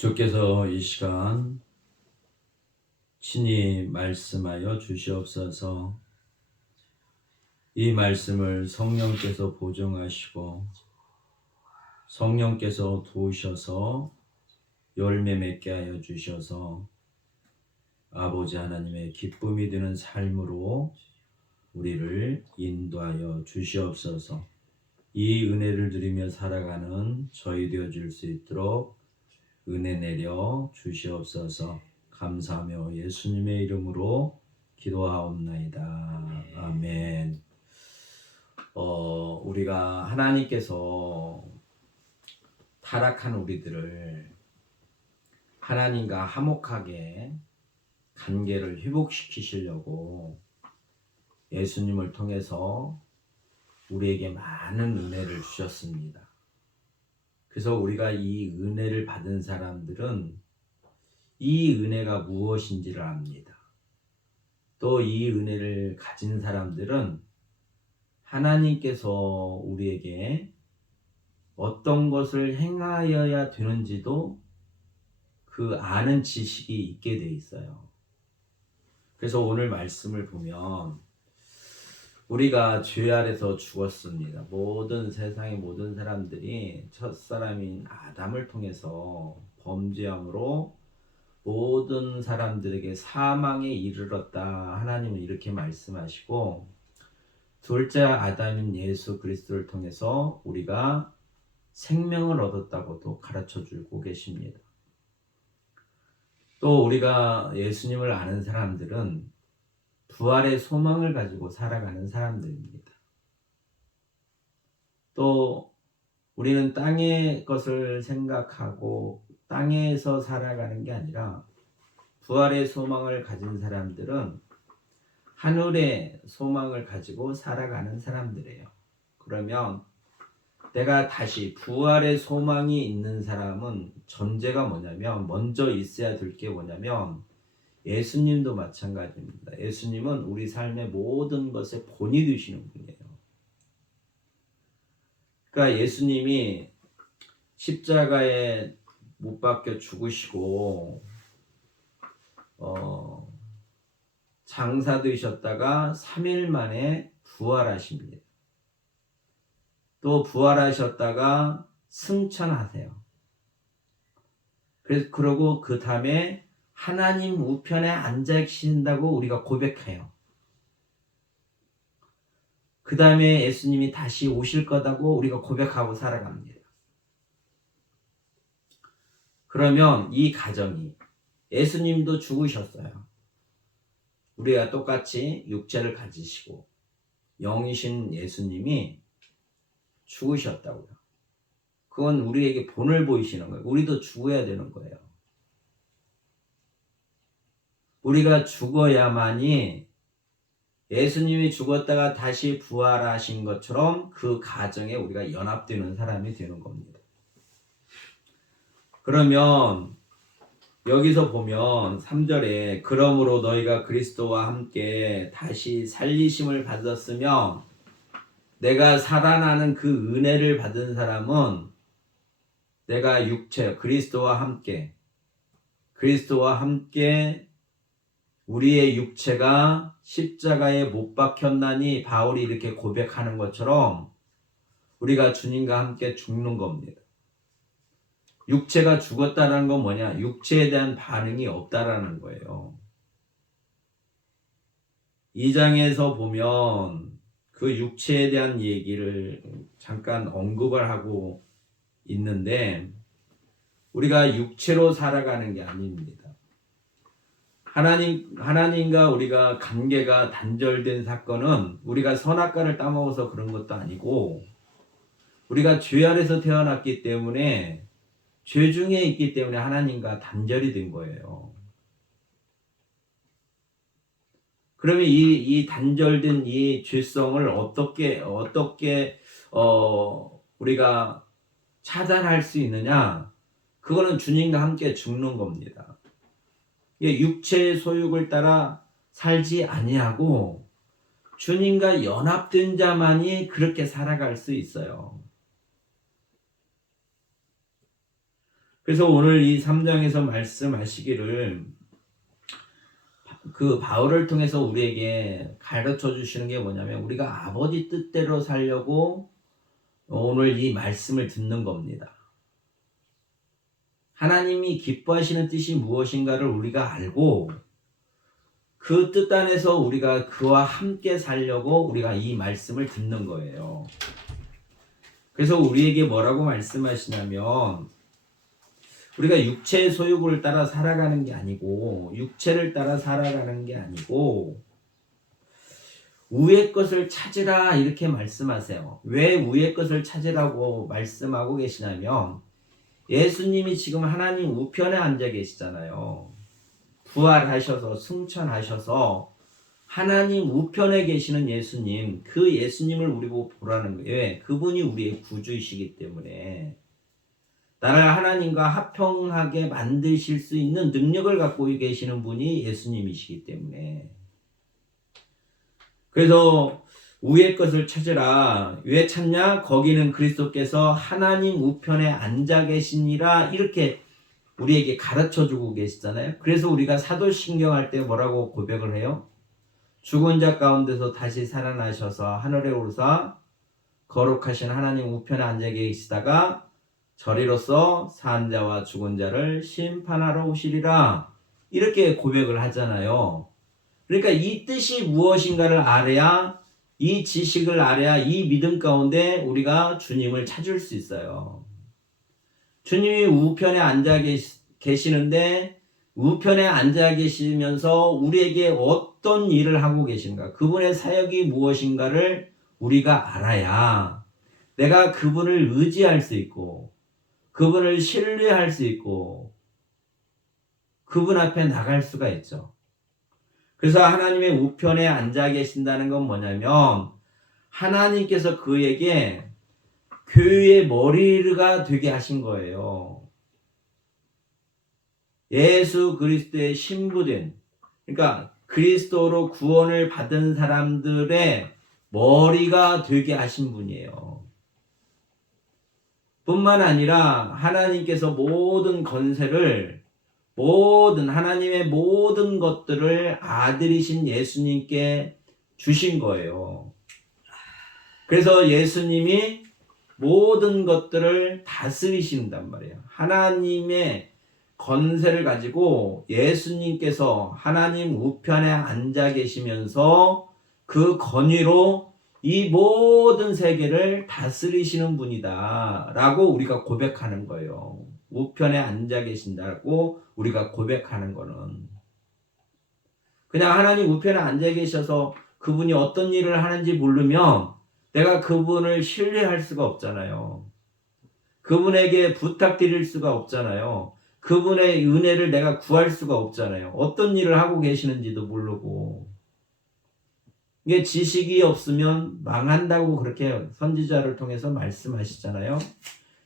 주께서 이 시간 친히 말씀하여 주시옵소서. 이 말씀을 성령께서 보증하시고 성령께서 도우셔서 열매 맺게 하여 주셔서 아버지 하나님의 기쁨이 되는 삶으로 우리를 인도하여 주시옵소서. 이 은혜를 누리며 살아가는 저희 되어줄 수 있도록 은혜 내려 주시옵소서. 감사하며 예수님의 이름으로 기도하옵나이다. 아멘. 우리가 하나님께서 타락한 우리들을 하나님과 화목하게 관계를 회복시키시려고 예수님을 통해서 우리에게 많은 은혜를 주셨습니다. 그래서 우리가 이 은혜를 받은 사람들은 이 은혜가 무엇인지를 압니다. 또 이 은혜를 가진 사람들은 하나님께서 우리에게 어떤 것을 행하여야 되는지도 그 아는 지식이 있게 돼 있어요. 그래서 오늘 말씀을 보면 우리가 죄 아래서 죽었습니다. 세상의 모든 사람들이 첫사람인 아담을 통해서 범죄함으로 모든 사람들에게 사망에 이르렀다. 하나님은 이렇게 말씀하시고, 둘째 아담인 예수 그리스도를 통해서 우리가 생명을 얻었다고도 가르쳐 주고 계십니다. 또 우리가 예수님을 아는 사람들은 부활의 소망을 가지고 살아가는 사람들입니다. 또 우리는 땅의 것을 생각하고 땅에서 살아가는 게 아니라 부활의 소망을 가진 사람들은 하늘의 소망을 가지고 살아가는 사람들이에요. 그러면 내가 다시 부활의 소망이 있는 사람은 전제가 뭐냐면, 먼저 있어야 될 게 뭐냐면 예수님도 마찬가지입니다. 예수님은 우리 삶의 모든 것의 본이 되시는 분이에요. 그러니까 예수님이 십자가에 못 박혀 죽으시고 장사되셨다가 3일 만에 부활하십니다. 또 부활하셨다가 승천하세요. 그러고 그 다음에 하나님 우편에 앉아 계신다고 우리가 고백해요. 그 다음에 예수님이 다시 오실 거다고 우리가 고백하고 살아갑니다. 그러면 이 가정이, 예수님도 죽으셨어요. 우리가 똑같이 육체를 가지시고 영이신 예수님이 죽으셨다고요. 그건 우리에게 본을 보이시는 거예요. 우리도 죽어야 되는 거예요. 우리가 죽어야만이 예수님이 죽었다가 다시 부활하신 것처럼 그 가정에 우리가 연합되는 사람이 되는 겁니다. 그러면 여기서 보면 3절에 그러므로 너희가 그리스도와 함께 다시 살리심을 받았으면, 내가 살아나는 그 은혜를 받은 사람은 내가 그리스도와 함께 우리의 육체가 십자가에 못 박혔나니 바울이 이렇게 고백하는 것처럼 우리가 주님과 함께 죽는 겁니다. 육체가 죽었다는 건 뭐냐? 육체에 대한 반응이 없다라는 거예요. 2장에서 보면 그 육체에 대한 얘기를 잠깐 언급을 하고 있는데, 우리가 육체로 살아가는 게 아닙니다. 하나님과 우리가 관계가 단절된 사건은 우리가 선악과를 따먹어서 그런 것도 아니고, 우리가 죄 아래서 태어났기 때문에, 죄 중에 있기 때문에 하나님과 단절이 된 거예요. 그러면 이 단절된 이 죄성을 어떻게 우리가 차단할 수 있느냐? 그거는 주님과 함께 죽는 겁니다. 육체의 소욕을 따라 살지 아니하고 주님과 연합된 자만이 그렇게 살아갈 수 있어요. 그래서 오늘 이 3장에서 말씀하시기를 그 바울을 통해서 우리에게 가르쳐 주시는 게 뭐냐면 우리가 아버지 뜻대로 살려고 오늘 이 말씀을 듣는 겁니다. 하나님이 기뻐하시는 뜻이 무엇인가를 우리가 알고 그 뜻 안에서 우리가 그와 함께 살려고 우리가 이 말씀을 듣는 거예요. 그래서 우리에게 뭐라고 말씀하시냐면 우리가 육체의 소욕을 따라 살아가는 게 아니고 육체를 따라 살아가는 게 아니고 위의 것을 찾으라 이렇게 말씀하세요. 왜 위의 것을 찾으라고 말씀하고 계시냐면 예수님이 지금 하나님 우편에 앉아 계시잖아요. 부활하셔서 승천하셔서 하나님 우편에 계시는 예수님, 그 예수님을 우리 보고 보라는 거예요. 왜? 그분이 우리의 구주이시기 때문에 나를 하나님과 화평하게 만드실 수 있는 능력을 갖고 계시는 분이 예수님이시기 때문에 그래서 위의 것을 찾으라. 왜 찾냐? 거기는 그리스도께서 하나님 우편에 앉아 계시니라 이렇게 우리에게 가르쳐주고 계시잖아요. 그래서 우리가 사도신경 할 때 뭐라고 고백을 해요? 죽은 자 가운데서 다시 살아나셔서 하늘에 오르사 거룩하신 하나님 우편에 앉아 계시다가 저리로서 산 자와 죽은 자를 심판하러 오시리라 이렇게 고백을 하잖아요. 그러니까 이 뜻이 무엇인가를 알아야 이 지식을 알아야 이 믿음 가운데 우리가 주님을 찾을 수 있어요. 주님이 우편에 앉아 계시는데 우편에 앉아 계시면서 우리에게 어떤 일을 하고 계신가 그분의 사역이 무엇인가를 우리가 알아야 내가 그분을 의지할 수 있고 그분을 신뢰할 수 있고 그분 앞에 나갈 수가 있죠. 그래서 하나님의 우편에 앉아 계신다는 건 뭐냐면 하나님께서 그에게 교회의 머리가 되게 하신 거예요. 예수 그리스도의 신부된 그러니까 그리스도로 구원을 받은 사람들의 머리가 되게 하신 분이에요. 뿐만 아니라 하나님께서 모든 권세를 모든 하나님의 모든 것들을 아들이신 예수님께 주신 거예요. 그래서 예수님이 모든 것들을 다스리신단 말이에요. 하나님의 권세를 가지고 예수님께서 하나님 우편에 앉아 계시면서 그 권위로 이 모든 세계를 다스리시는 분이다 라고 우리가 고백하는 거예요. 우편에 앉아 계신다고 우리가 고백하는 거는 그냥 하나님 우편에 앉아 계셔서 그분이 어떤 일을 하는지 모르면 내가 그분을 신뢰할 수가 없잖아요. 그분에게 부탁드릴 수가 없잖아요. 그분의 은혜를 내가 구할 수가 없잖아요. 어떤 일을 하고 계시는지도 모르고 이게 지식이 없으면 망한다고 그렇게 선지자를 통해서 말씀하시잖아요.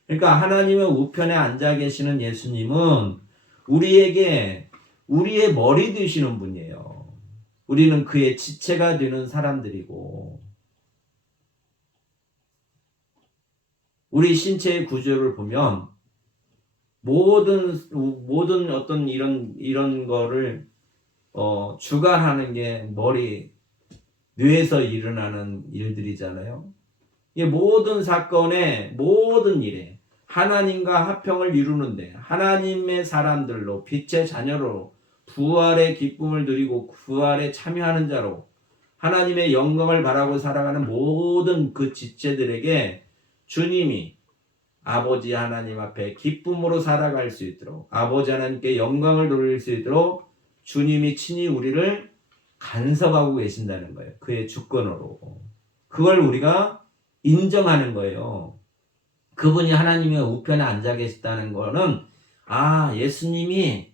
그러니까 하나님의 우편에 앉아 계시는 예수님은 우리에게 우리의 머리 되시는 분이에요. 우리는 그의 지체가 되는 사람들이고 우리 신체의 구조를 보면 모든 어떤 이런 거를 주관하는 게 머리 뇌에서 일어나는 일들이잖아요. 이 모든 사건에 모든 일에 하나님과 화평을 이루는데 하나님의 사람들로 빛의 자녀로 부활의 기쁨을 누리고 부활에 참여하는 자로 하나님의 영광을 바라고 살아가는 모든 그 지체들에게 주님이 아버지 하나님 앞에 기쁨으로 살아갈 수 있도록 아버지 하나님께 영광을 돌릴 수 있도록 주님이 친히 우리를 간섭하고 계신다는 거예요. 그의 주권으로. 그걸 우리가 인정하는 거예요. 그분이 하나님의 우편에 앉아 계시다는 거는 예수님이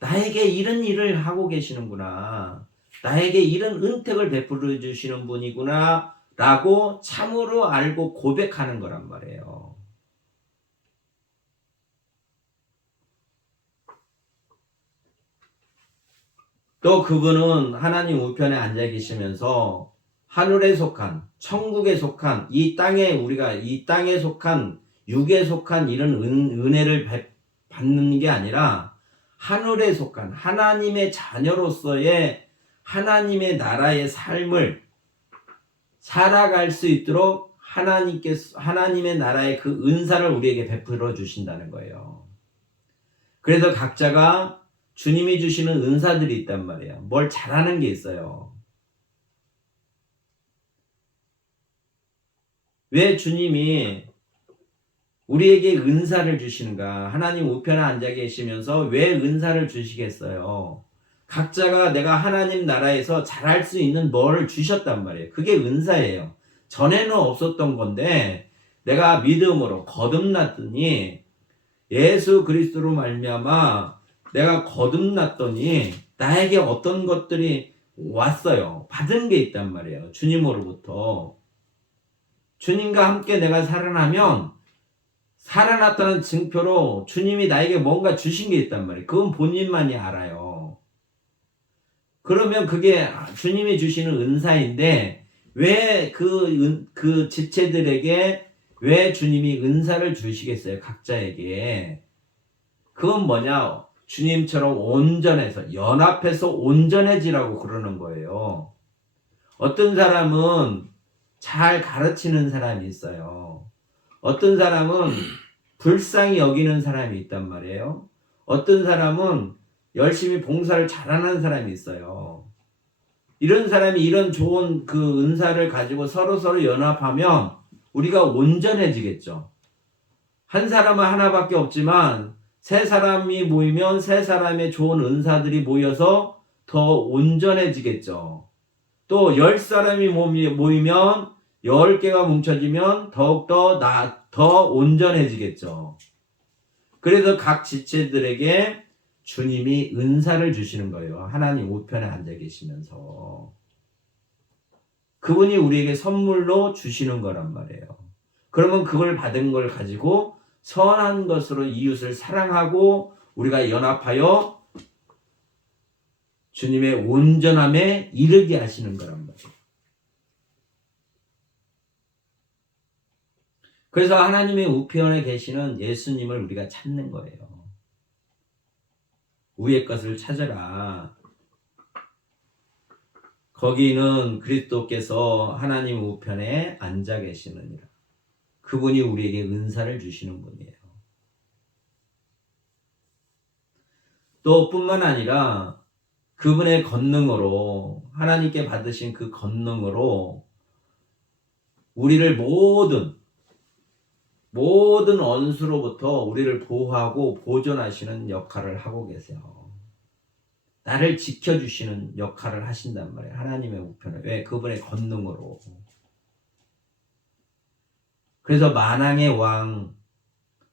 나에게 이런 일을 하고 계시는구나. 나에게 이런 은택을 베풀어 주시는 분이구나 라고 참으로 알고 고백하는 거란 말이에요. 또 그분은 하나님 우편에 앉아 계시면서 하늘에 속한 천국에 속한 이 땅에 우리가 이 땅에 속한 육에 속한 이런 은혜를 받는 게 아니라 하늘에 속한 하나님의 자녀로서의 하나님의 나라의 삶을 살아갈 수 있도록 하나님의 나라의 그 은사를 우리에게 베풀어 주신다는 거예요. 그래서 각자가 주님이 주시는 은사들이 있단 말이에요. 뭘 잘하는 게 있어요. 왜 주님이 우리에게 은사를 주시는가? 하나님 우편에 앉아 계시면서 왜 은사를 주시겠어요? 각자가 내가 하나님 나라에서 잘할 수 있는 뭐를 주셨단 말이에요. 그게 은사예요. 전에는 없었던 건데 내가 믿음으로 거듭났더니 예수 그리스도로 말미암아 내가 거듭났더니 나에게 어떤 것들이 왔어요. 받은 게 있단 말이에요. 주님으로부터. 주님과 함께 내가 살아나면 살아났다는 증표로 주님이 나에게 뭔가 주신 게 있단 말이에요. 그건 본인만이 알아요. 그러면 그게 주님이 주시는 은사인데 왜 그 지체들에게 왜 주님이 은사를 주시겠어요? 각자에게. 그건 뭐냐? 주님처럼 온전해서 연합해서 온전해지라고 그러는 거예요. 어떤 사람은 잘 가르치는 사람이 있어요. 어떤 사람은 불쌍히 여기는 사람이 있단 말이에요. 어떤 사람은 열심히 봉사를 잘하는 사람이 있어요. 이런 사람이 이런 좋은 그 은사를 가지고 서로 연합하면 우리가 온전해지겠죠. 한 사람은 하나밖에 없지만 세 사람이 모이면 세 사람의 좋은 은사들이 모여서 더 온전해지겠죠. 또 10사람이 모이면 10개가 뭉쳐지면 더욱더 더 온전해지겠죠. 그래서 각 지체들에게 주님이 은사를 주시는 거예요. 하나님 우편에 앉아 계시면서. 그분이 우리에게 선물로 주시는 거란 말이에요. 그러면 그걸 받은 걸 가지고 선한 것으로 이웃을 사랑하고 우리가 연합하여 주님의 온전함에 이르게 하시는 거란 말이에요. 그래서 하나님의 우편에 계시는 예수님을 우리가 찾는 거예요. 위의 것을 찾아라. 거기는 그리스도께서 하나님 우편에 앉아 계시느니라. 그분이 우리에게 은사를 주시는 분이에요. 또 뿐만 아니라 그분의 권능으로 하나님께 받으신 그 권능으로 우리를 모든 원수로부터 우리를 보호하고 보존하시는 역할을 하고 계세요. 나를 지켜주시는 역할을 하신단 말이에요. 하나님의 우편에. 왜? 그분의 권능으로. 그래서 만왕의 왕,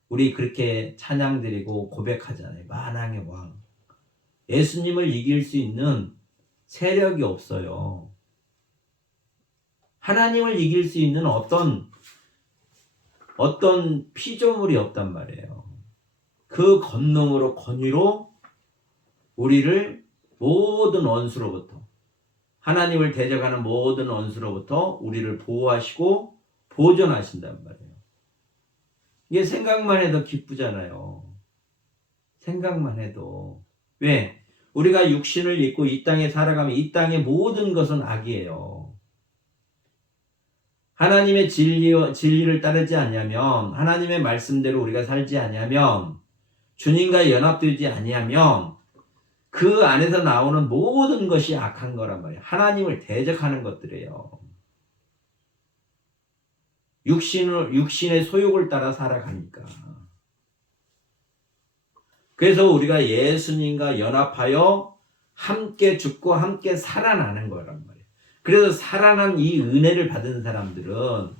우리 그렇게 찬양드리고 고백하잖아요. 만왕의 왕. 예수님을 이길 수 있는 세력이 없어요. 하나님을 이길 수 있는 어떤 피조물이 없단 말이에요. 그 권능으로 권위로 우리를 모든 원수로부터 하나님을 대적하는 모든 원수로부터 우리를 보호하시고 보존하신단 말이에요. 이게 생각만 해도 기쁘잖아요. 생각만 해도. 왜? 우리가 육신을 입고 이 땅에 살아가면 이 땅의 모든 것은 악이에요. 하나님의 진리를 따르지 않으면 하나님의 말씀대로 우리가 살지 않으면 주님과 연합되지 않으면 그 안에서 나오는 모든 것이 악한 거란 말이에요. 하나님을 대적하는 것들이에요. 육신의 소욕을 따라 살아가니까. 그래서 우리가 예수님과 연합하여 함께 죽고 함께 살아나는 거란 말이에요. 그래서 살아난 이 은혜를 받은 사람들은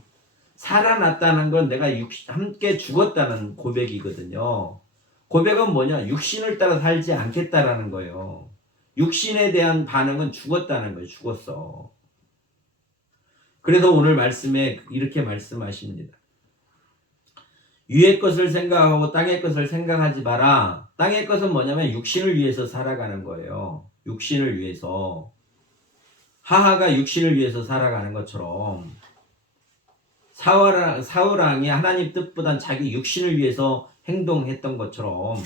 살아났다는 건 내가 함께 죽었다는 고백이거든요. 고백은 뭐냐? 육신을 따라 살지 않겠다라는 거예요. 육신에 대한 반응은 죽었다는 거예요. 죽었어. 그래서 오늘 말씀에 이렇게 말씀하십니다. 위의 것을 생각하고 땅의 것을 생각하지 마라. 땅의 것은 뭐냐면 육신을 위해서 살아가는 거예요. 육신을 위해서. 하하가 육신을 위해서 살아가는 것처럼 사울왕이 하나님 뜻보단 자기 육신을 위해서 행동했던 것처럼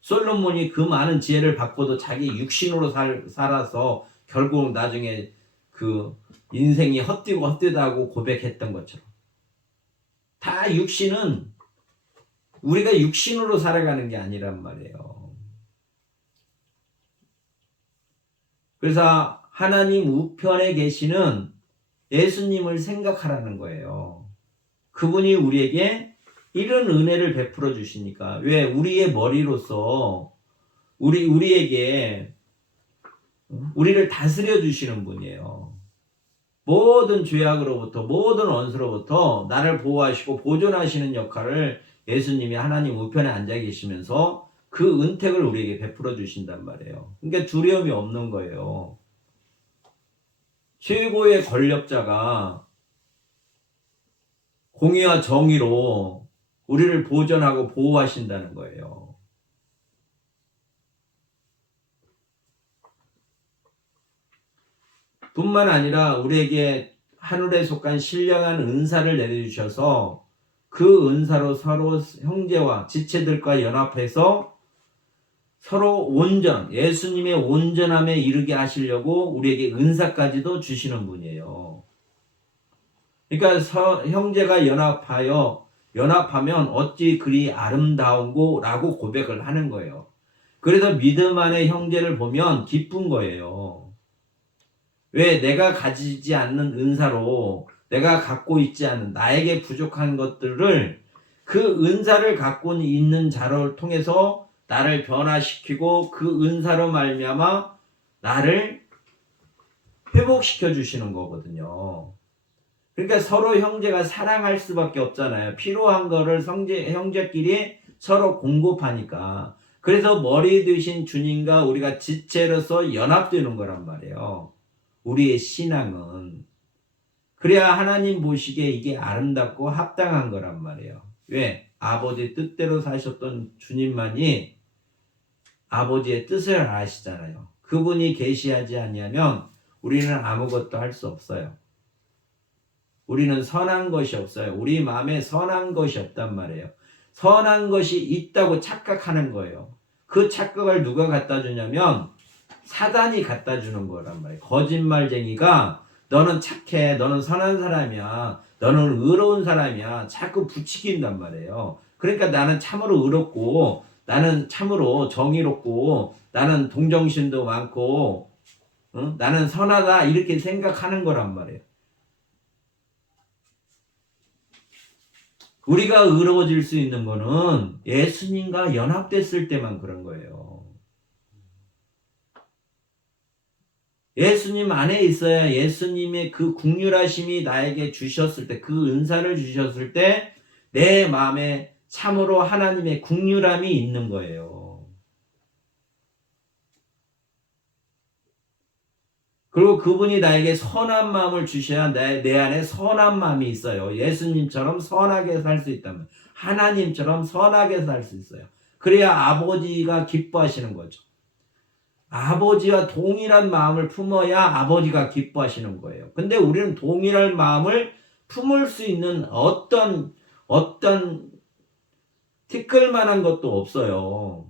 솔로몬이 그 많은 지혜를 받고도 자기 육신으로 살아서 결국 나중에 그 인생이 헛되고 헛되다고 고백했던 것처럼 다 육신은 우리가 육신으로 살아가는 게 아니란 말이에요. 그래서 하나님 우편에 계시는 예수님을 생각하라는 거예요. 그분이 우리에게 이런 은혜를 베풀어 주시니까 왜 우리의 머리로서 우리에게 우리를 다스려 주시는 분이에요. 모든 죄악으로부터 모든 원수로부터 나를 보호하시고 보존하시는 역할을 예수님이 하나님 우편에 앉아 계시면서 그 은택을 우리에게 베풀어 주신단 말이에요. 그러니까 두려움이 없는 거예요. 최고의 권력자가 공의와 정의로 우리를 보존하고 보호하신다는 거예요. 뿐만 아니라 우리에게 하늘에 속한 신령한 은사를 내려주셔서 그 은사로 서로 형제와 지체들과 연합해서 서로 온전, 예수님의 온전함에 이르게 하시려고 우리에게 은사까지도 주시는 분이에요. 그러니까 형제가 연합하면 어찌 그리 아름다운고 라고 고백을 하는 거예요. 그래서 믿음 안에 형제를 보면 기쁜 거예요. 왜? 내가 가지지 않는 은사로 내가 갖고 있지 않은 나에게 부족한 것들을 그 은사를 갖고 있는 자를 통해서 나를 변화시키고 그 은사로 말미암아 나를 회복시켜 주시는 거거든요. 그러니까 서로 형제가 사랑할 수밖에 없잖아요. 필요한 거를 형제끼리 서로 공급하니까. 그래서 머리 되신 주님과 우리가 지체로서 연합되는 거란 말이에요. 우리의 신앙은. 그래야 하나님 보시기에 이게 아름답고 합당한 거란 말이에요. 왜? 아버지 뜻대로 사셨던 주님만이 아버지의 뜻을 아시잖아요. 그분이 계시하지 아니하면 우리는 아무것도 할 수 없어요. 우리는 선한 것이 없어요. 우리 마음에 선한 것이 없단 말이에요. 선한 것이 있다고 착각하는 거예요. 그 착각을 누가 갖다 주냐면 사단이 갖다 주는 거란 말이에요. 거짓말쟁이가 너는 착해, 너는 선한 사람이야, 너는 의로운 사람이야 자꾸 부추긴단 말이에요. 그러니까 나는 참으로 의롭고 나는 참으로 정의롭고 나는 동정심도 많고 나는 선하다 이렇게 생각하는 거란 말이에요. 우리가 의로워질 수 있는 거는 예수님과 연합됐을 때만 그런 거예요. 예수님 안에 있어야 예수님의 그 긍휼하심이 나에게 주셨을 때, 그 은사를 주셨을 때 내 마음에 참으로 하나님의 긍휼함이 있는 거예요. 그리고 그분이 나에게 선한 마음을 주셔야 내 안에 선한 마음이 있어요. 예수님처럼 선하게 살 수 있다면, 하나님처럼 선하게 살 수 있어요. 그래야 아버지가 기뻐하시는 거죠. 아버지와 동일한 마음을 품어야 아버지가 기뻐하시는 거예요. 근데 우리는 동일한 마음을 품을 수 있는 어떤 티끌만한 것도 없어요.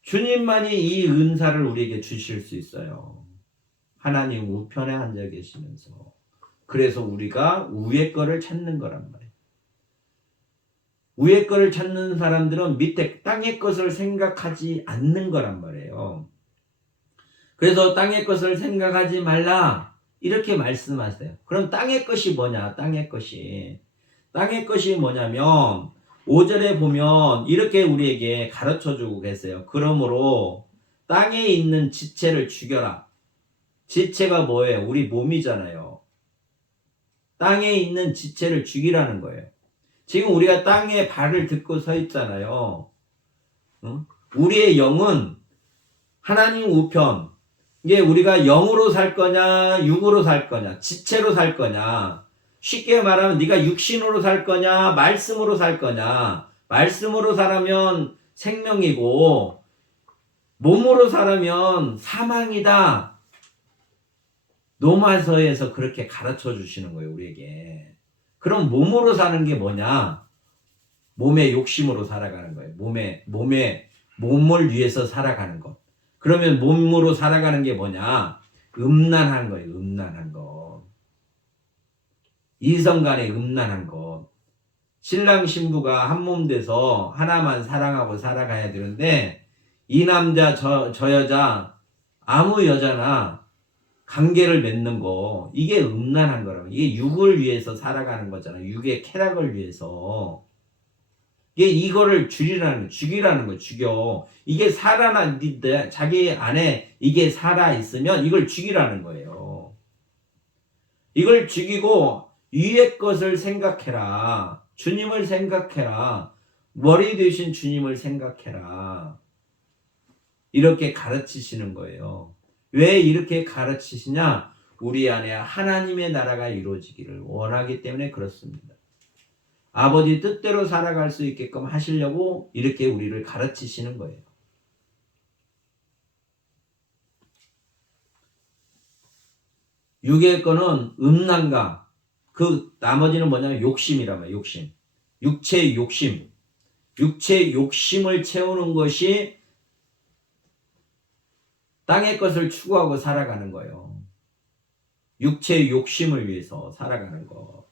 주님만이 이 은사를 우리에게 주실 수 있어요. 하나님 우편에 앉아 계시면서. 그래서 우리가 위의 거를 찾는 거란 말이에요. 위의 거를 찾는 사람들은 밑에 땅의 것을 생각하지 않는 거란 말이에요. 그래서 땅의 것을 생각하지 말라 이렇게 말씀하세요. 그럼 땅의 것이 뭐냐? 땅의 것이 뭐냐면 5절에 보면 이렇게 우리에게 가르쳐주고 계세요. 그러므로 땅에 있는 지체를 죽여라. 지체가 뭐예요? 우리 몸이잖아요. 땅에 있는 지체를 죽이라는 거예요. 지금 우리가 땅에 발을 딛고 서 있잖아요. 우리의 영은 하나님 우편, 이게 우리가 영으로 살 거냐 육으로 살 거냐 지체로 살 거냐, 쉽게 말하면 네가 육신으로 살 거냐 말씀으로 살 거냐. 말씀으로 살면 생명이고 몸으로 살면 사망이다. 로마서에서 그렇게 가르쳐 주시는 거예요, 우리에게. 그럼 몸으로 사는 게 뭐냐? 몸의 욕심으로 살아가는 거예요. 몸을 위해서 살아가는 것. 그러면 몸으로 살아가는 게 뭐냐? 음란한 거예요. 음란한 거. 이성 간의 음란한 것. 신랑 신부가 한 몸 돼서 하나만 사랑하고 살아가야 되는데 이 남자 저 여자 아무 여자나 관계를 맺는 거 이게 음란한 거라고. 이게 육을 위해서 살아가는 거잖아. 육의 쾌락을 위해서. 이거를 죽이라는 거, 죽여. 이게 자기 안에 이게 살아있으면 이걸 죽이라는 거예요. 이걸 죽이고 위의 것을 생각해라. 주님을 생각해라. 머리 되신 주님을 생각해라. 이렇게 가르치시는 거예요. 왜 이렇게 가르치시냐? 우리 안에 하나님의 나라가 이루어지기를 원하기 때문에 그렇습니다. 아버지 뜻대로 살아갈 수 있게끔 하시려고 이렇게 우리를 가르치시는 거예요. 육의 거는 음란과 그 나머지는 뭐냐면 욕심이란 말이에요. 욕심. 육체의 욕심. 육체의 욕심을 채우는 것이 땅의 것을 추구하고 살아가는 거예요. 육체의 욕심을 위해서 살아가는 거.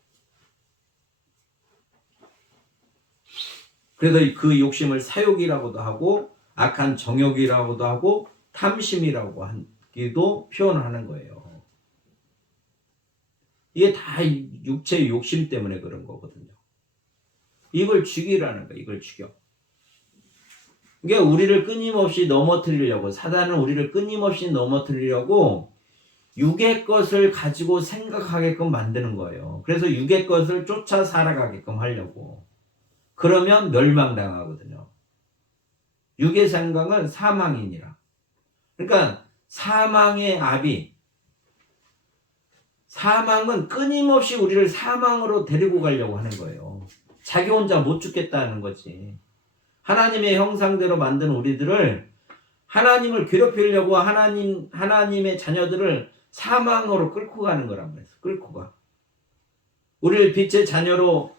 그래서 그 욕심을 사욕이라고도 하고 악한 정욕이라고도 하고 탐심이라고 하기도 표현하는 거예요. 이게 다 육체의 욕심 때문에 그런 거거든요. 이걸 죽이라는 거예요. 이걸 죽여. 그러니까 우리를 끊임없이 넘어뜨리려고, 사단은 우리를 끊임없이 넘어뜨리려고 육의 것을 가지고 생각하게끔 만드는 거예요. 그래서 육의 것을 쫓아 살아가게끔 하려고. 그러면 멸망당하거든요. 육의 생각은 사망이니라. 그러니까 사망의 압이, 사망은 끊임없이 우리를 사망으로 데리고 가려고 하는 거예요. 자기 혼자 못 죽겠다는 거지. 하나님의 형상대로 만든 우리들을, 하나님을 괴롭히려고 하나님의 자녀들을 사망으로 끌고 가는 거란 말이에요. 끌고 가. 우리를 빛의 자녀로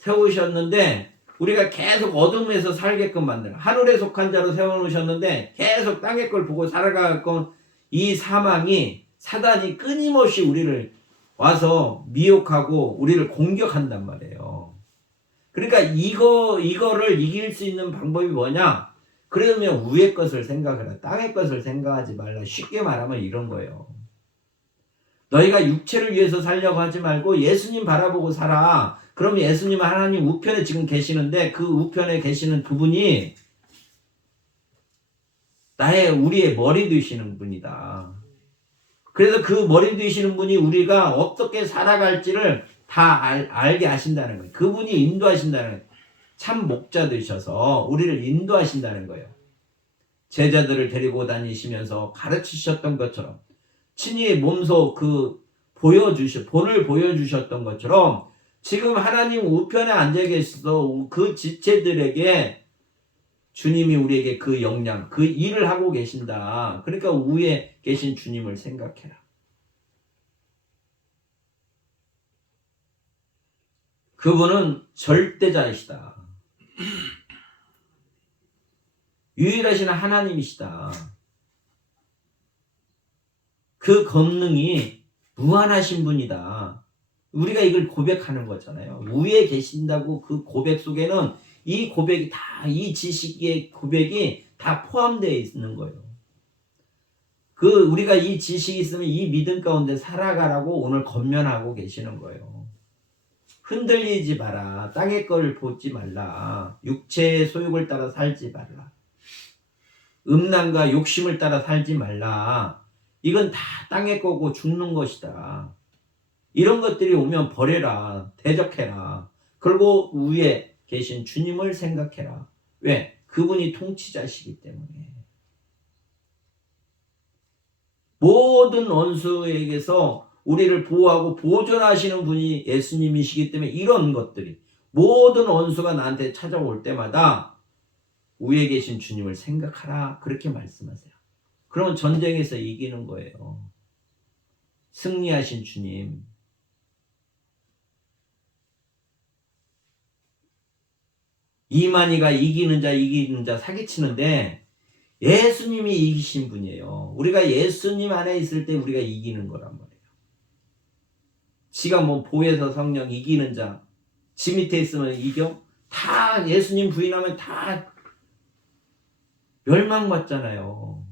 세우셨는데 우리가 계속 어둠에서 살게끔 만드는, 하늘에 속한 자로 세워놓으셨는데 계속 땅의 걸 보고 살아가게끔 이 사망이, 사단이 끊임없이 우리를 와서 미혹하고 우리를 공격한단 말이에요. 그러니까 이거를 이길 수 있는 방법이 뭐냐? 그러면 위의 것을 생각해라. 땅의 것을 생각하지 말라. 쉽게 말하면 이런 거예요. 너희가 육체를 위해서 살려고 하지 말고 예수님 바라보고 살아. 그러면 예수님은 하나님 우편에 지금 계시는데 그 우편에 계시는 그분이 우리의 머리 되시는 분이다. 그래서 그 머리 되시는 분이 우리가 어떻게 살아갈지를 다 알게 하신다는 거예요. 그분이 인도하신다는 거예요. 참 목자 되셔서 우리를 인도하신다는 거예요. 제자들을 데리고 다니시면서 가르치셨던 것처럼 친히 몸소 본을 보여주셨던 것처럼 지금 하나님 우편에 앉아 계셔서 그 지체들에게 주님이 우리에게 그 역량, 그 일을 하고 계신다. 그러니까 위에 계신 주님을 생각해라. 그분은 절대자이시다. 유일하신 하나님이시다. 그 권능이 무한하신 분이다. 우리가 이걸 고백하는 거잖아요. 위에 계신다고 그 고백 속에는 이 고백이 다, 이 지식의 고백이 다 포함되어 있는 거예요. 우리가 이 지식이 있으면 이 믿음 가운데 살아가라고 오늘 권면하고 계시는 거예요. 흔들리지 마라. 땅의 걸 보지 말라. 육체의 소욕을 따라 살지 말라. 음란과 욕심을 따라 살지 말라. 이건 다 땅의 거고 죽는 것이다. 이런 것들이 오면 버려라. 대적해라. 그리고 위에 계신 주님을 생각해라. 왜? 그분이 통치자시기 때문에. 모든 원수에게서 우리를 보호하고 보존하시는 분이 예수님이시기 때문에 이런 것들이, 모든 원수가 나한테 찾아올 때마다 위에 계신 주님을 생각하라. 그렇게 말씀하세요. 그러면 전쟁에서 이기는 거예요. 승리하신 주님. 이만희가 이기는 자 사기치는데 예수님이 이기신 분이에요. 우리가 예수님 안에 있을 때 우리가 이기는 거란 말이에요. 지가 뭐 보혜사 성령 이기는 자, 지 밑에 있으면 이겨? 다 예수님 부인하면 다 멸망받잖아요.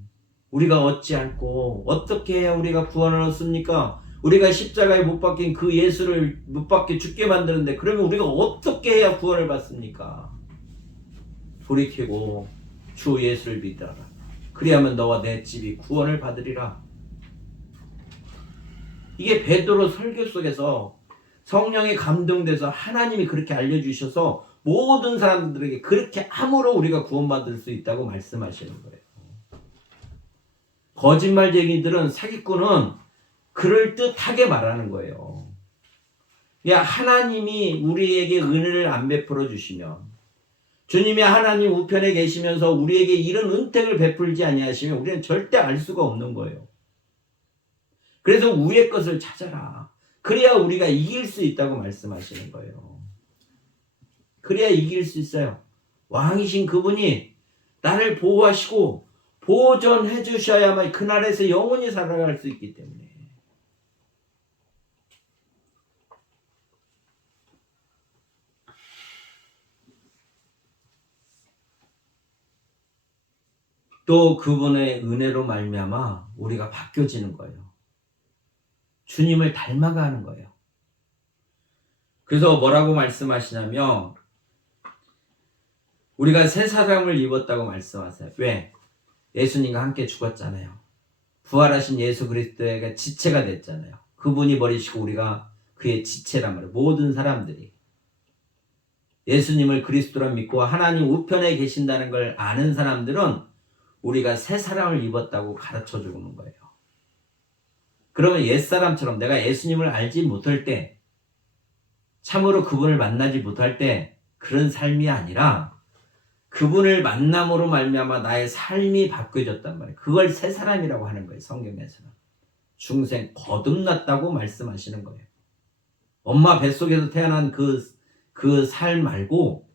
우리가 얻지 않고 어떻게 해야 우리가 구원을 얻습니까? 우리가 십자가에 못 박힌 그 예수를 못 박게 죽게 만드는데 그러면 우리가 어떻게 해야 구원을 받습니까? 돌이키고 주 예수를 믿어라. 그리하면 너와 내 집이 구원을 받으리라. 이게 베드로 설교 속에서 성령이 감동돼서 하나님이 그렇게 알려주셔서 모든 사람들에게 그렇게 함으로 우리가 구원받을 수 있다고 말씀하시는 거예요. 거짓말쟁이들은, 사기꾼은 그럴듯하게 말하는 거예요. 야, 하나님이 우리에게 은혜를 안 베풀어 주시면, 주님이 하나님 우편에 계시면서 우리에게 이런 은택을 베풀지 아니하시면 우리는 절대 알 수가 없는 거예요. 그래서 위의 것을 찾아라. 그래야 우리가 이길 수 있다고 말씀하시는 거예요. 그래야 이길 수 있어요. 왕이신 그분이 나를 보호하시고 보존해 주셔야만 그날에서 영원히 살아갈 수 있기 때문에. 또 그분의 은혜로 말미암아 우리가 바뀌어지는 거예요. 주님을 닮아가는 거예요. 그래서 뭐라고 말씀하시냐면 우리가 새 사람을 입었다고 말씀하세요. 왜? 예수님과 함께 죽었잖아요. 부활하신 예수 그리스도가 지체가 됐잖아요. 그분이 버리시고 우리가 그의 지체란 말이에요. 모든 사람들이 예수님을 그리스도라 믿고 하나님 우편에 계신다는 걸 아는 사람들은 우리가 새 사람을 입었다고 가르쳐 주는 거예요. 그러면 옛사람처럼 내가 예수님을 알지 못할 때, 참으로 그분을 만나지 못할 때 그런 삶이 아니라 그분을 만남으로 말미암아 나의 삶이 바뀌어졌단 말이에요. 그걸 새 사람이라고 하는 거예요. 성경에서는. 중생 거듭났다고 말씀하시는 거예요. 엄마 뱃속에서 태어난 그 삶 말고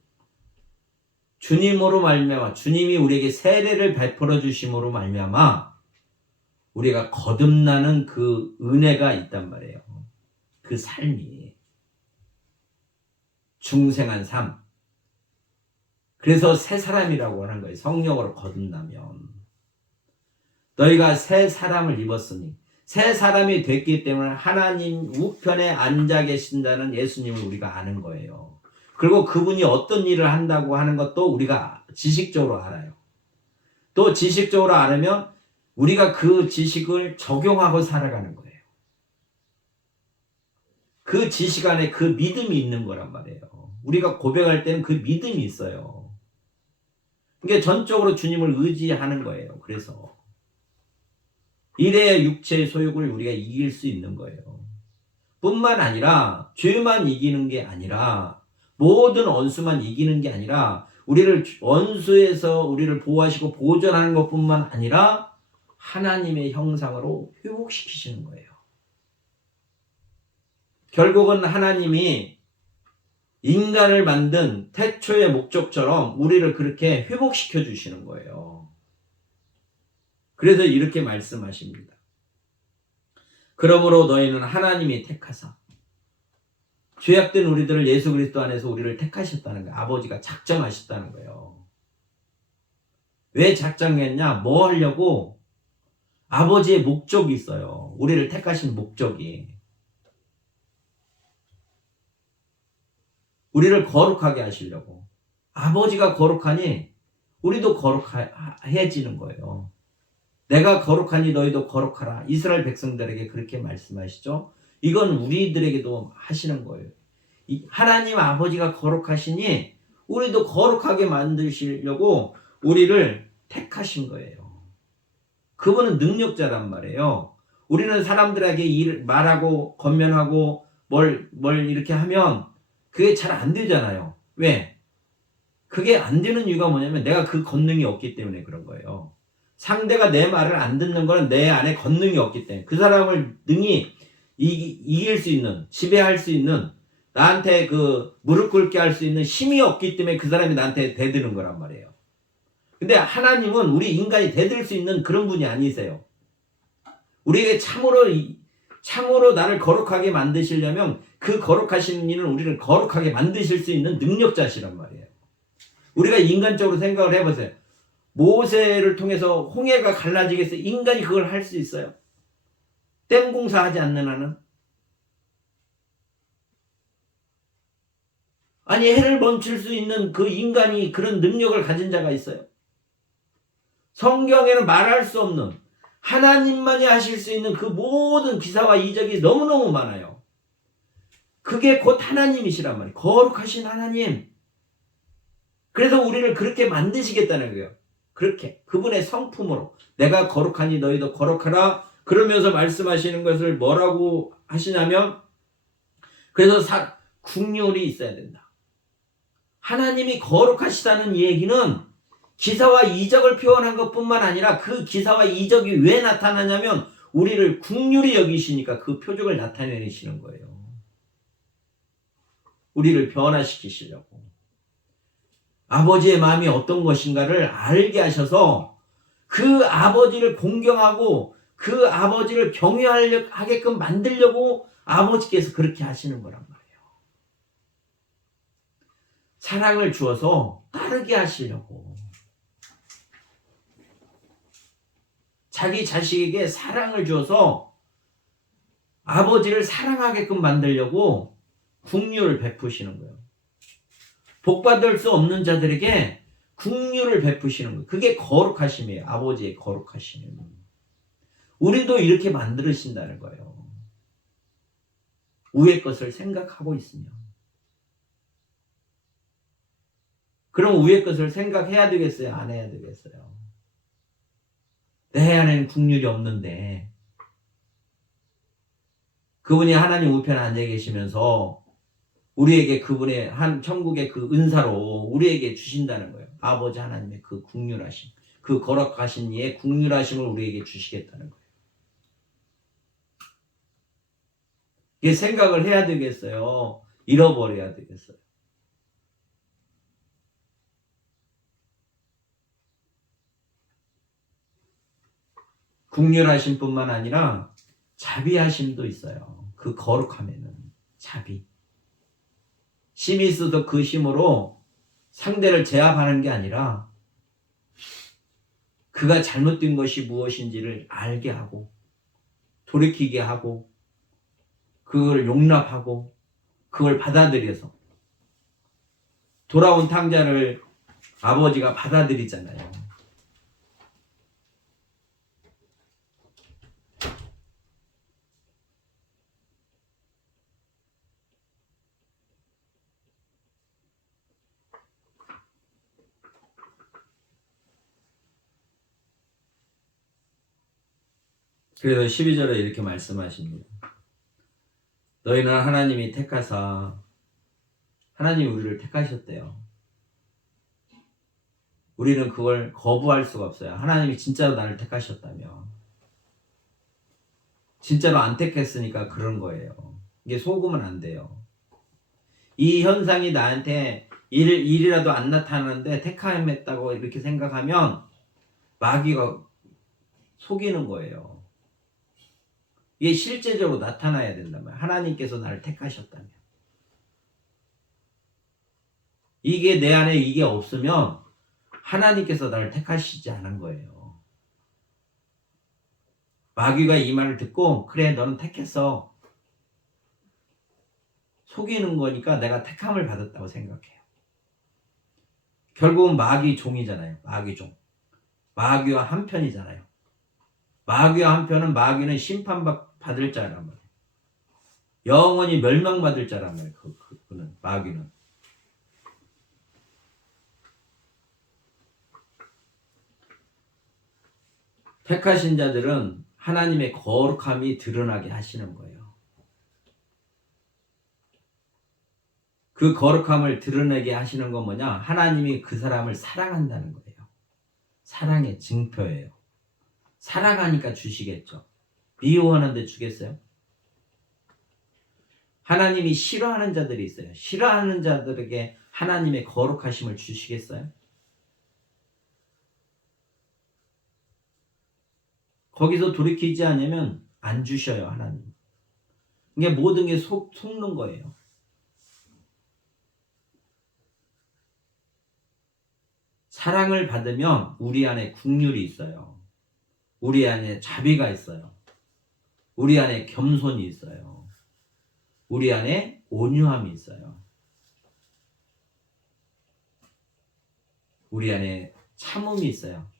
주님으로 말미암아, 주님이 우리에게 세례를 베풀어 주심으로 말미암아 우리가 거듭나는 그 은혜가 있단 말이에요. 그 삶이 중생한 삶. 그래서 새 사람이라고 하는 거예요. 성령으로 거듭나면. 너희가 새 사람을 입었으니, 새 사람이 됐기 때문에 하나님 우편에 앉아 계신다는 예수님을 우리가 아는 거예요. 그리고 그분이 어떤 일을 한다고 하는 것도 우리가 지식적으로 알아요. 또 지식적으로 알으면 우리가 그 지식을 적용하고 살아가는 거예요. 그 지식 안에 그 믿음이 있는 거란 말이에요. 우리가 고백할 때는 그 믿음이 있어요. 이게 전적으로 주님을 의지하는 거예요. 그래서 이래야 육체의 소욕을 우리가 이길 수 있는 거예요. 뿐만 아니라 죄만 이기는 게 아니라 모든 원수만 이기는 게 아니라 우리를 원수에서 우리를 보호하시고 보존하는 것뿐만 아니라 하나님의 형상으로 회복시키시는 거예요. 결국은 하나님이 인간을 만든 태초의 목적처럼 우리를 그렇게 회복시켜 주시는 거예요. 그래서 이렇게 말씀하십니다. 그러므로 너희는 하나님이 택하사 죄악된 우리들을 예수 그리스도 안에서 우리를 택하셨다는 거예요. 아버지가 작정하셨다는 거예요. 왜 작정했냐? 뭐 하려고? 아버지의 목적이 있어요. 우리를 택하신 목적이. 우리를 거룩하게 하시려고. 아버지가 거룩하니 우리도 거룩해지는 거예요. 내가 거룩하니 너희도 거룩하라. 이스라엘 백성들에게 그렇게 말씀하시죠. 이건 우리들에게도 하시는 거예요. 하나님 아버지가 거룩하시니 우리도 거룩하게 만드시려고 우리를 택하신 거예요. 그분은 능력자란 말이에요. 우리는 사람들에게 말하고 권면하고 뭘 이렇게 하면 그게 잘 안 되잖아요. 왜? 그게 안 되는 이유가 뭐냐면 내가 그 권능이 없기 때문에 그런 거예요. 상대가 내 말을 안 듣는 거는 내 안에 권능이 없기 때문에 그 사람을 능히 이길 수 있는, 지배할 수 있는 나한테 그 무릎 꿇게 할 수 있는 힘이 없기 때문에 그 사람이 나한테 대드는 거란 말이에요. 근데 하나님은 우리 인간이 대들 수 있는 그런 분이 아니세요. 우리에게 참으로 나를 거룩하게 만드시려면 그 거룩하신 이는 우리를 거룩하게 만드실 수 있는 능력자시란 말이에요. 우리가 인간적으로 생각을 해보세요. 모세를 통해서 홍해가 갈라지게 해서 인간이 그걸 할 수 있어요? 댐 공사하지 않는 한은? 아니 해를 멈출 수 있는 그 인간이 그런 능력을 가진 자가 있어요? 성경에는 말할 수 없는 하나님만이 하실 수 있는 그 모든 기사와 이적이 너무너무 많아요. 그게 곧 하나님이시란 말이에요. 거룩하신 하나님. 그래서 우리를 그렇게 만드시겠다는 거예요. 그렇게 그분의 성품으로 내가 거룩하니 너희도 거룩하라. 그러면서 말씀하시는 것을 뭐라고 하시냐면 그래서 국률이 있어야 된다. 하나님이 거룩하시다는 얘기는 기사와 이적을 표현한 것뿐만 아니라 그 기사와 이적이 왜 나타나냐면 우리를 국률이 여기시니까 그 표적을 나타내시는 거예요. 우리를 변화시키시려고. 아버지의 마음이 어떤 것인가를 알게 하셔서 그 아버지를 공경하고 그 아버지를 경외하게끔 만들려고 아버지께서 그렇게 하시는 거란 말이에요. 사랑을 주어서 따르게 하시려고. 자기 자식에게 사랑을 주어서 아버지를 사랑하게끔 만들려고 긍휼을 베푸시는 거예요. 복받을 수 없는 자들에게 긍휼을 베푸시는 거예요. 그게 거룩하심이에요. 아버지의 거룩하심. 우리도 이렇게 만드신다는 거예요. 위의 것을 생각하고 있으면. 그럼 위의 것을 생각해야 되겠어요? 안 해야 되겠어요? 내 안에는 긍휼이 없는데 그분이 하나님 우편에 앉아 계시면서 우리에게 그분의 한 천국의 그 은사로 우리에게 주신다는 거예요. 아버지 하나님의 그 긍휼하심, 그 거룩하신 이의 긍휼하심을 우리에게 주시겠다는 거예요. 이게 생각을 해야 되겠어요? 잃어버려야 되겠어요? 긍휼하심 뿐만 아니라 자비하심도 있어요. 그 거룩함에는 자비. 힘이 있어도 그 힘으로 상대를 제압하는 게 아니라 그가 잘못된 것이 무엇인지를 알게 하고 돌이키게 하고 그걸 용납하고 그걸 받아들여서 돌아온 탕자를 아버지가 받아들이잖아요. 그래서 12절에 이렇게 말씀하십니다. 너희는 하나님이 택하사 하나님이 우리를 택하셨대요. 우리는 그걸 거부할 수가 없어요. 하나님이 진짜로 나를 택하셨다며. 진짜로 안 택했으니까 그런 거예요. 이게 속으면 안 돼요. 이 현상이 나한테 일이라도 안 나타나는데 택함했다고 이렇게 생각하면 마귀가 속이는 거예요. 이게 실제적으로 나타나야 된단 말이에요. 하나님께서 나를 택하셨다며. 이게 내 안에 이게 없으면 하나님께서 나를 택하시지 않은 거예요. 마귀가 이 말을 듣고 그래 너는 택했어. 속이는 거니까 내가 택함을 받았다고 생각해요. 결국은 마귀 종이잖아요. 마귀 종. 마귀와 한편이잖아요. 마귀와 한편은 마귀는 심판받을 자란 말이에요. 영원히 멸망받을 자란 말이에요. 그는 마귀는. 택하신 자들은 하나님의 거룩함이 드러나게 하시는 거예요. 그 거룩함을 드러내게 하시는 건 뭐냐? 하나님이 그 사람을 사랑한다는 거예요. 사랑의 증표예요. 사랑하니까 주시겠죠. 미워하는데 주겠어요? 하나님이 싫어하는 자들이 있어요. 싫어하는 자들에게 하나님의 거룩하심을 주시겠어요? 거기서 돌이키지 않으면 안 주셔요, 하나님. 이게 모든 게 속는 거예요. 사랑을 받으면 우리 안에 긍휼이 있어요. 우리 안에 자비가 있어요. 우리 안에 겸손이 있어요. 우리 안에 온유함이 있어요. 우리 안에 참음이 있어요.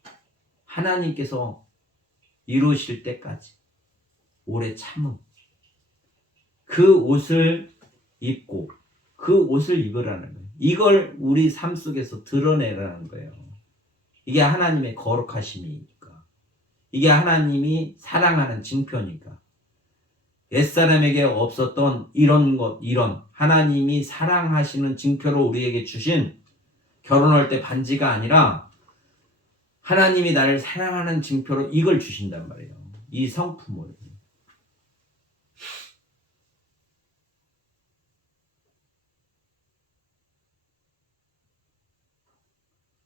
하나님께서 이루실 때까지 오래 참음. 그 옷을 입고 그 옷을 입으라는 거예요. 이걸 우리 삶 속에서 드러내라는 거예요. 이게 하나님의 거룩하심이니까. 이게 하나님이 사랑하는 징표니까. 옛사람에게 없었던 이런 하나님이 사랑하시는 징표로 우리에게 주신 결혼할 때 반지가 아니라 하나님이 나를 사랑하는 징표로 이걸 주신단 말이에요. 이 성품을.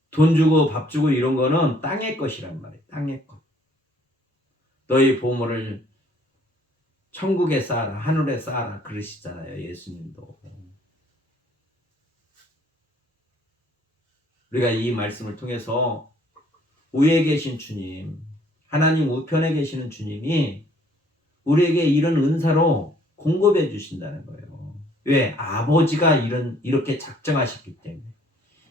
돈 주고 밥 주고 이런 거는 땅의 것이란 말이에요. 땅의 것. 너희 보물을 천국에 쌓아라, 하늘에 쌓아라 그러시잖아요. 예수님도. 우리가 이 말씀을 통해서 우에 계신 주님, 하나님 우편에 계시는 주님이 우리에게 이런 은사로 공급해 주신다는 거예요. 왜? 아버지가 이렇게 작정하셨기 때문에.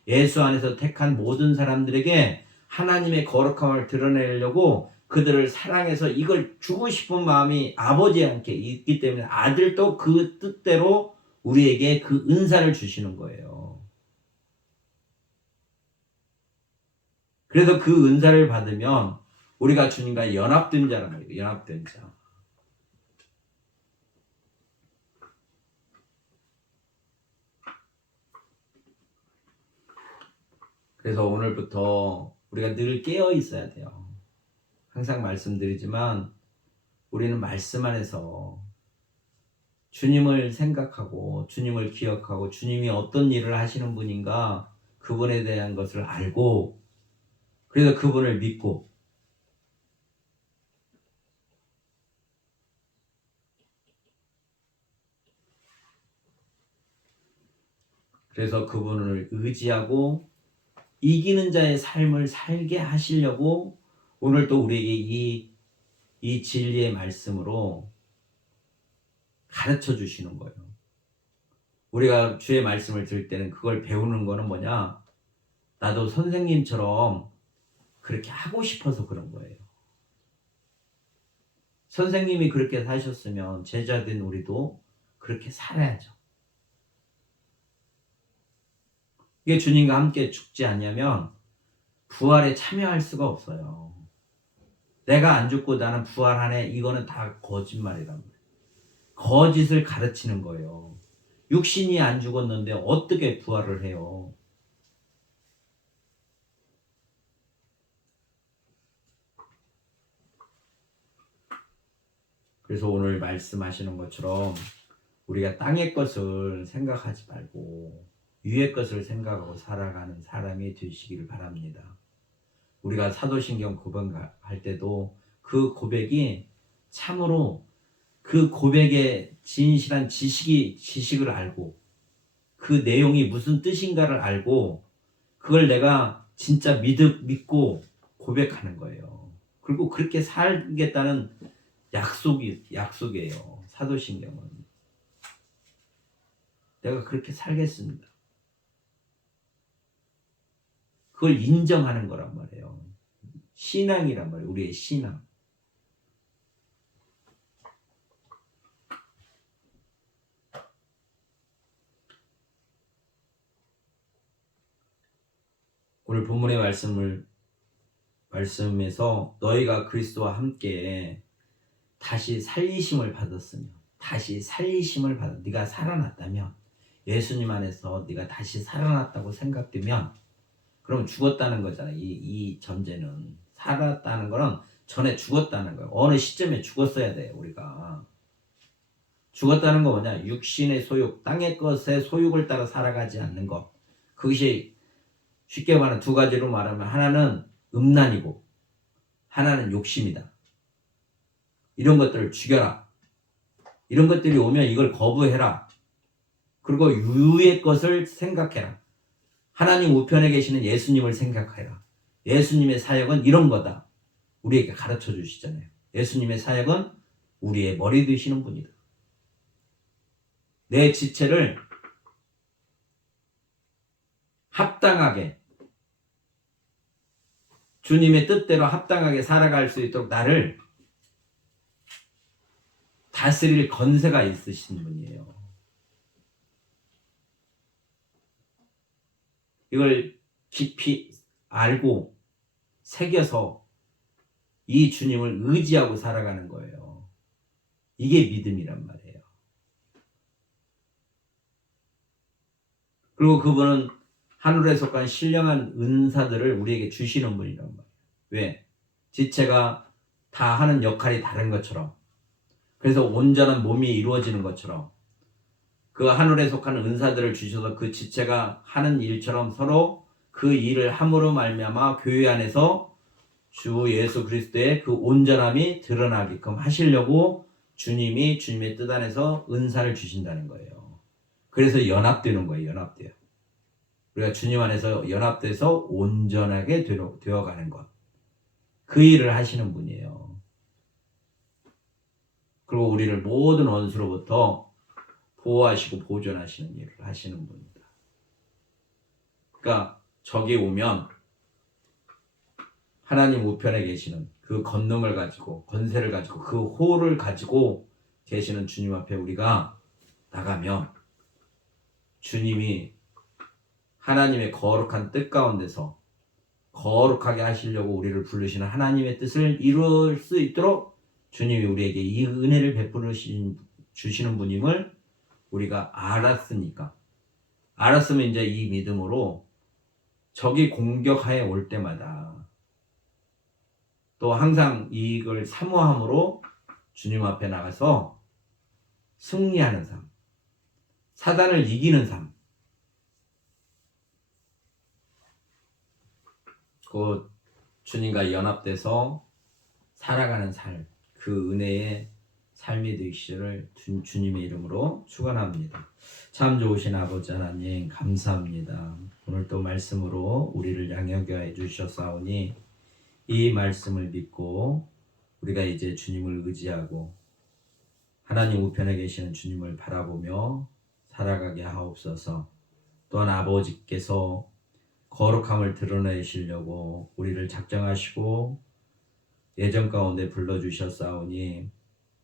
예수 안에서 택한 모든 사람들에게 하나님의 거룩함을 드러내려고 그들을 사랑해서 이걸 주고 싶은 마음이 아버지한테 있기 때문에 아들도 그 뜻대로 우리에게 그 은사를 주시는 거예요. 그래서 그 은사를 받으면 우리가 주님과 연합된 자란 말이에요. 연합된 자. 그래서 오늘부터 우리가 늘 깨어 있어야 돼요. 항상 말씀드리지만 우리는 말씀 안에서 주님을 생각하고 주님을 기억하고 주님이 어떤 일을 하시는 분인가 그분에 대한 것을 알고 그래서 그분을 믿고 그래서 그분을 의지하고 이기는 자의 삶을 살게 하시려고 오늘 또 우리에게 이 진리의 말씀으로 가르쳐 주시는 거예요. 우리가 주의 말씀을 들을 때는 그걸 배우는 거는 뭐냐? 나도 선생님처럼 그렇게 하고 싶어서 그런 거예요. 선생님이 그렇게 사셨으면 제자된 우리도 그렇게 살아야죠. 이게 주님과 함께 죽지 않냐면 부활에 참여할 수가 없어요. 내가 안 죽고 나는 부활하네 이거는 다 거짓말이란 말이에요. 거짓을 가르치는 거예요. 육신이 안 죽었는데 어떻게 부활을 해요? 그래서 오늘 말씀하시는 것처럼 우리가 땅의 것을 생각하지 말고 위의 것을 생각하고 살아가는 사람이 되시기를 바랍니다. 우리가 사도신경 고백할 때도 그 고백이 참으로 그 고백의 진실한 지식을 알고 그 내용이 무슨 뜻인가를 알고 그걸 내가 진짜 믿고 고백하는 거예요. 그리고 그렇게 살겠다는 약속이에요. 사도신경은. 내가 그렇게 살겠습니다. 그걸 인정하는 거란 말이에요. 신앙이란 말이에요. 우리의 신앙. 오늘 본문의 말씀에서 너희가 그리스도와 함께 다시 살리심을 받았으면 네가 살아났다면 예수님 안에서 네가 다시 살아났다고 생각되면 그럼 죽었다는 거잖아. 이 전제는 살았다는 거는 전에 죽었다는 거예요. 어느 시점에 죽었어야 돼요. 우리가 죽었다는 거 뭐냐? 육신의 소욕, 땅의 것의 소욕을 따라 살아가지 않는 것. 그것이 쉽게 말하면 두 가지로 말하면 하나는 음란이고 하나는 욕심이다. 이런 것들을 죽여라. 이런 것들이 오면 이걸 거부해라. 그리고 유의 것을 생각해라. 하나님 우편에 계시는 예수님을 생각해라. 예수님의 사역은 이런 거다. 우리에게 가르쳐 주시잖아요. 예수님의 사역은 우리의 머리 드시는 분이다. 내 지체를 합당하게 주님의 뜻대로 합당하게 살아갈 수 있도록 나를 다스릴 건세가 있으신 분이에요. 이걸 깊이 알고 새겨서 이 주님을 의지하고 살아가는 거예요. 이게 믿음이란 말이에요. 그리고 그분은 하늘에 속한 신령한 은사들을 우리에게 주시는 분이란 말이에요. 왜? 지체가 다 하는 역할이 다른 것처럼, 그래서 온전한 몸이 이루어지는 것처럼 그 하늘에 속한 은사들을 주셔서 그 지체가 하는 일처럼 서로 그 일을 함으로 말미암아 교회 안에서 주 예수 그리스도의 그 온전함이 드러나게끔 하시려고 주님이 주님의 뜻 안에서 은사를 주신다는 거예요. 그래서 연합되는 거예요. 연합돼요. 우리가 주님 안에서 연합돼서 온전하게 되어가는 것. 그 일을 하시는 분이에요. 그리고 우리를 모든 원수로부터 보호하시고 보존하시는 일을 하시는 분이다. 그러니까 적이 오면 하나님 우편에 계시는 그 권능을 가지고 권세를 가지고 그 호를 가지고 계시는 주님 앞에 우리가 나가면 주님이 하나님의 거룩한 뜻 가운데서 거룩하게 하시려고 우리를 부르시는 하나님의 뜻을 이룰 수 있도록 주님이 우리에게 이 은혜를 베풀어 주시는 분임을 우리가 알았으면 이제 이 믿음으로 적이 공격하여 올 때마다 또 항상 이걸 사모함으로 주님 앞에 나가서 승리하는 삶, 사단을 이기는 삶, 그 주님과 연합돼서 살아가는 삶, 그 은혜의 삶이 되시기를 주님의 이름으로 축원합니다. 참 좋으신 아버지 하나님 감사합니다. 오늘 또 말씀으로 우리를 양육하여 해주셨사오니 이 말씀을 믿고 우리가 이제 주님을 의지하고 하나님 우편에 계시는 주님을 바라보며 살아가게 하옵소서. 또한 아버지께서 거룩함을 드러내시려고 우리를 작정하시고 예정 가운데 불러주셨사오니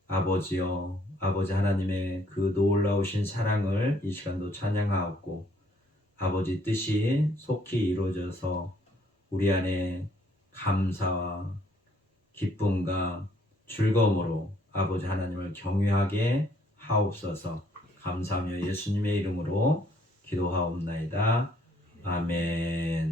아버지여, 아버지 하나님의 그 놀라우신 사랑을 이 시간도 찬양하옵고 아버지 뜻이 속히 이루어져서 우리 안에 감사와 기쁨과 즐거움으로 아버지 하나님을 경외하게 하옵소서. 감사하며 예수님의 이름으로 기도하옵나이다. 아멘.